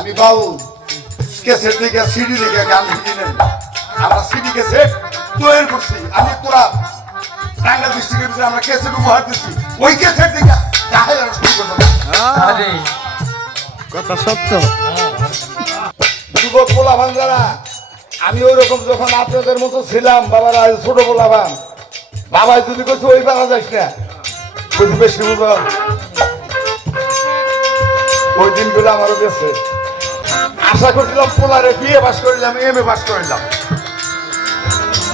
আমি বাবু কেসের দিকে সিডি দিকে গান নেই আমরা সিডি কেসে তৈরি করছি। আমি তোরা টাঙ্গা ডিস্ট্রিক্টের ভিতরে আমরা কেসেট উপহার দিচ্ছি। ওই কেসের দিকে কথা সত্য। যুবক পোলাভান যারা আমি ওই রকম যখন আপনাদের মতো ছিলাম বাবারা ছোট পোলাভান। বাবাই যদি কইছে ওই বেলা যাস না। কইছি বেশি বুঝো। ওই দিনগুলো আমারও গেছে। আশা করছিলাম পোলারে বিয়ে পাস করিলাম এম এ পাস করিলাম।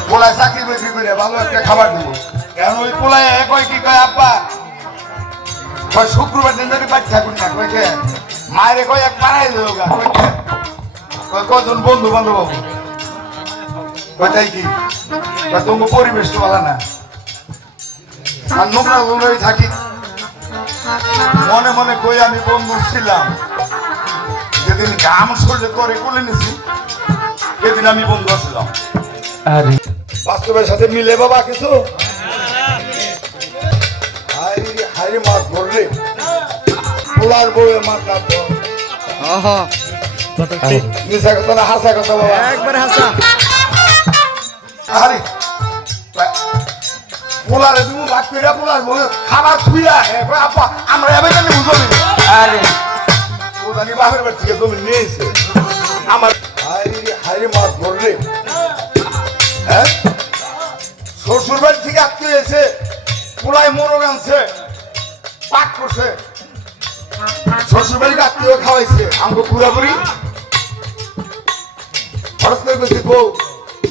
পোলায় চাকরি বাকরি করে ভালো একটা খাবার দিব। কারণ ওই পোলায় কয় কি কয়, আব্বা, কয় শুক্রবার দিন যদি বাচ্চা থাকুন না। কয়, কে? মায়ের কয়, এক পাড়াই দেবো কয়, কে? কজন বন্ধু বান্ধব হব? কয় কি? তোমার পরিবেশ তো ভালো না। আর নোংরা থাকি। মনে মনে কই আমি বন্ধু ছিলাম। যেদিন গাম শরীরে করে কোলে নিছি সেদিন আমি বন্ধু আরে। বাস্তবের সাথে মিলে বাবা কিছু? হাই হাই মাত ধরলে। পোলার বউয়ে মাত না তো অহ কথা ঠিক মিশা কথা না হাসা কথা বাবা। একবার হাসা। আরে পোলারে তুমি ভাগ করে পোলার বলে খাবার আপা আমরা এবে জানি বুঝলি আরে ও জানি বাপের বাড়ি থেকে তুমি নিয়েছে আমার হাইরে হাইরে মাত ধরলে। হ্যাঁ? শ্বশুর বাড়ি পোলায়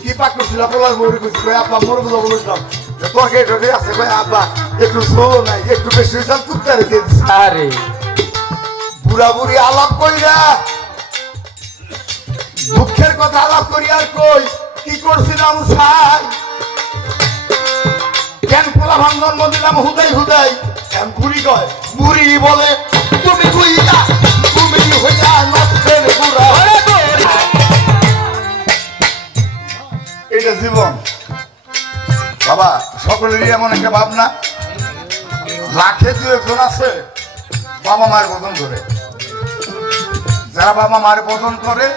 কি পাক করছিল আব্বা মোরগ তোর কে আছে কই আব্বা, একটু স্লো নাই, একটু বেশি দিছি। আরে। বুড়া বুড়ি আলাপ কইরা দুঃখের কথা আলাপ করি আর কই, কি করছিলাম ছাই কেন পোলা ভাঙ্গন দিলাম হুদাই হুদাই? কেন বুড়ি কয়, বুড়ি বলে, তুমি হইয়া তুমি হইয়া নষ্টের বুড়া। এটা জীবন। বাবা, সকলেরই এমন একটা ভাবনা। লাখে দু একজন আছে, বাবা মায়ের বদন করে। যারা বাবা মায়ের বদন করে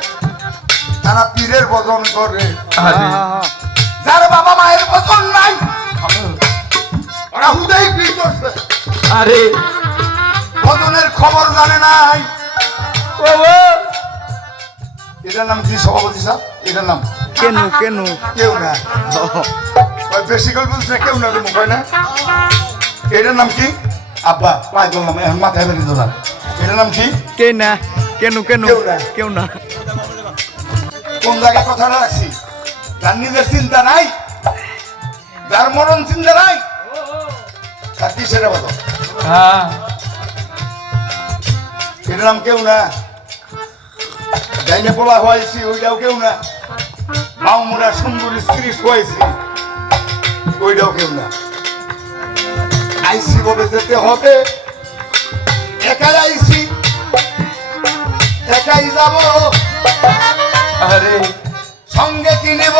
তারা পীরের বদন করে। যার বাবা মায়ের বদন নাই ওরা হুদাই পীর করছে আরে। বদনের খবর জানে নাই। এটার নাম কি সভাপতি সাহেব? এটার নাম কেন কেন? কেউ না। বেশি বলছে কেউ না তুমি কয় না। এটার নাম কি? আব্বা ধরলাম এখন মাথায় বেরিয়ে ধরলাম এটার নাম কি? কে না? কেন কেন? কেউ না। কোন জায়গায় কথাটা রাখছি? তার নিজের চিন্তা নাই তার মরণ চিন্তা নাই তার সেটা বলো হ্যাঁ। নাম কেউ না। ডাইনে পোলা হয়েছি ওইটাও কেউ না। মামুরা সুন্দর স্ত্রী হয়েছি ওইটাও কেউ না। আইসি বলে যেতে হবে একাই যাব। আরে সঙ্গে কি নেব?